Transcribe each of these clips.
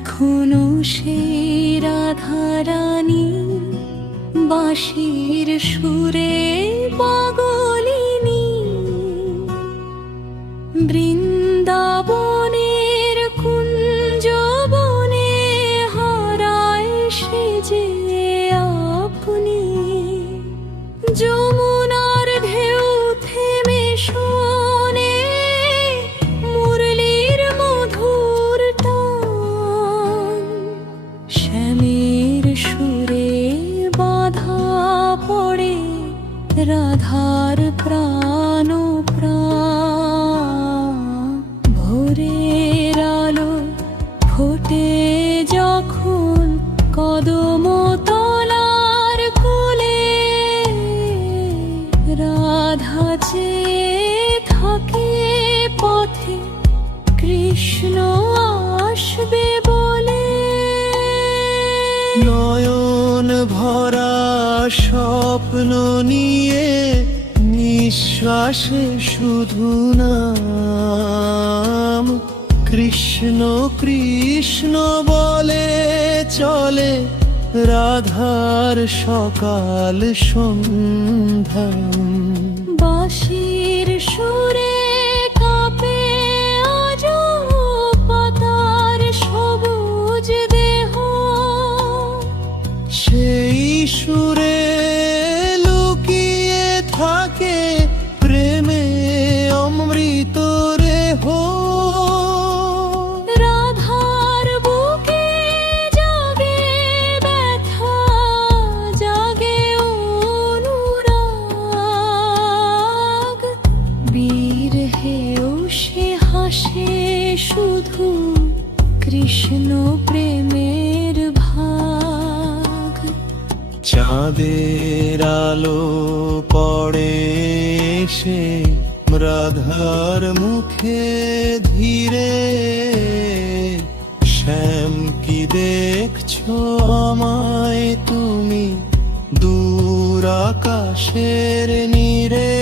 এখনো সেই রাধারানী বাঁশির সুরে পাগলিনী, বৃন্দাবনের কুঞ্জবনে হারায় সে যে আপনি। যমুনার ঢেউ থেমে শোনে মুরলীর মধুর টান, শ্যামের সুরে বাধা পড়ে রাধার প্রাণ প্রাণ। ভোরের আলো ফোটে যখন কদম তলার কোলে, রাধা চেয়ে থাকে পথে কৃষ্ণ আসবে বলে। নয়ন ভরা স্বপ্ন নিয়ে নিঃশ্বাসে শুধু নাম, কৃষ্ণ কৃষ্ণ বলে চলে রাধার সকাল সন্ধ্যা। বাঁশির সুরে কাঁপে আজ পাতার সবুজ দেহ, সেই সুরে লুকিয়ে থাকে প্রেমে অমৃত রেহ। রাধার বুকে জাগে ব্যথা, জাগে অনুরাগ, বীর হেও সে হাসে শুধু কৃষ্ণ প্রেমের ভাগ। চাঁদের আলো পড়ে সে রাধার মুখে ধীরে, শ্যাম কি দেখছো আমায় তুমি দূর আকাশের নীরে।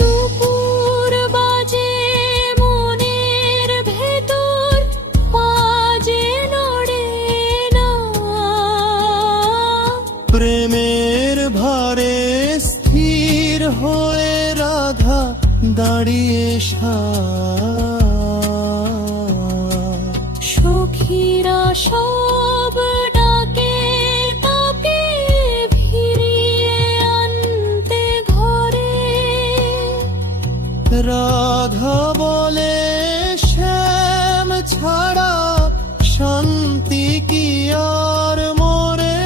নূপুর বাজে মনের ভেতর, বাজে নড়ে না, প্রেমের ভারে স্থির হয়ে রাধা দাঁড়িয়ে সখীরা সব ডাকে তাকে ফিরিয়ে আনতে ঘরে। রাধা বলে শ্যাম ছাড়া শান্তি কি আর মোরে।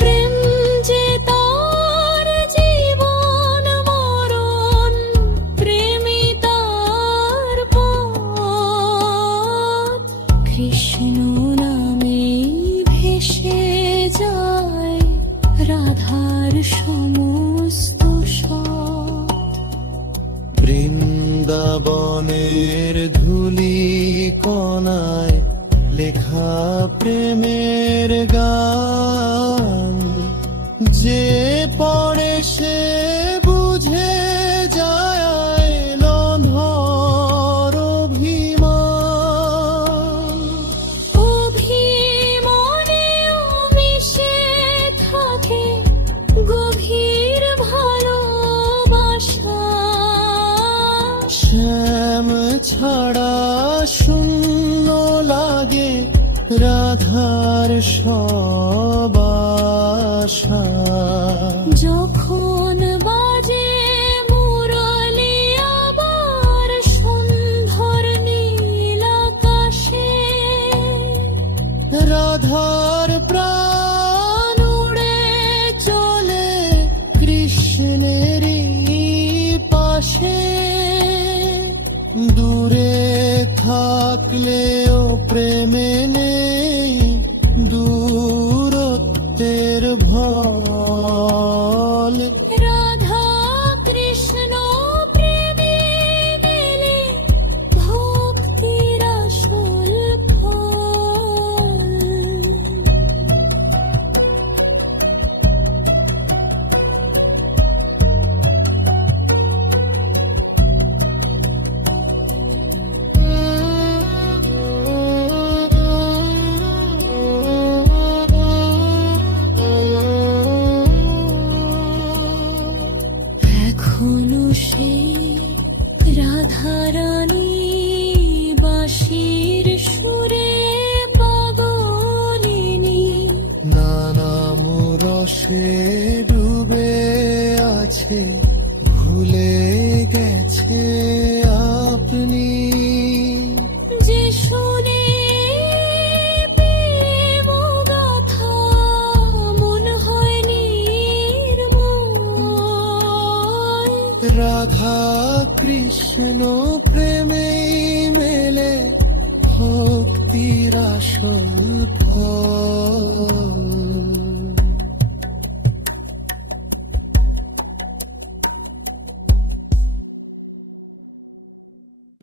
প্রেম যে তার জীবন মরণ, প্রেমী তার পথ। কৃষ্ণ নামে ভেসে যায় রাধার সমস্ত সৎ। বৃন্দাবনের ধূলি কণায় লেখা প্রেমের গান, যে পড়ে সে বুঝে যায় নধর অভিমান। অভিমানেও মিশে থাকে গভীর ভালোবাসা, শ্যাম ছাড়া শূন্য লাগে রাধার সব আশা। যখন বাজে মুরলি আবার সন্ধ্যার নীল আকাশে, রাধার প্রাণ উড়ে চলে কৃষ্ণেরই পাশে। দূরে থাকলেও প্রেমে নেই দূরত্বের ভয়। রাধা কৃষ্ণ প্রেমে মেলে ভক্তির আসল ফল। এখনো সেই রাধারানী বাঁশির সুরে পাগলিনী, নানাম রসে ডুবে আছে, ভুলে গেছে আপনি। যে শুনে প্রেম গাথা মন হয় নির্মল। রাধা কৃষ্ণ প্রেমে মেলে ভক্তির আসল ফল।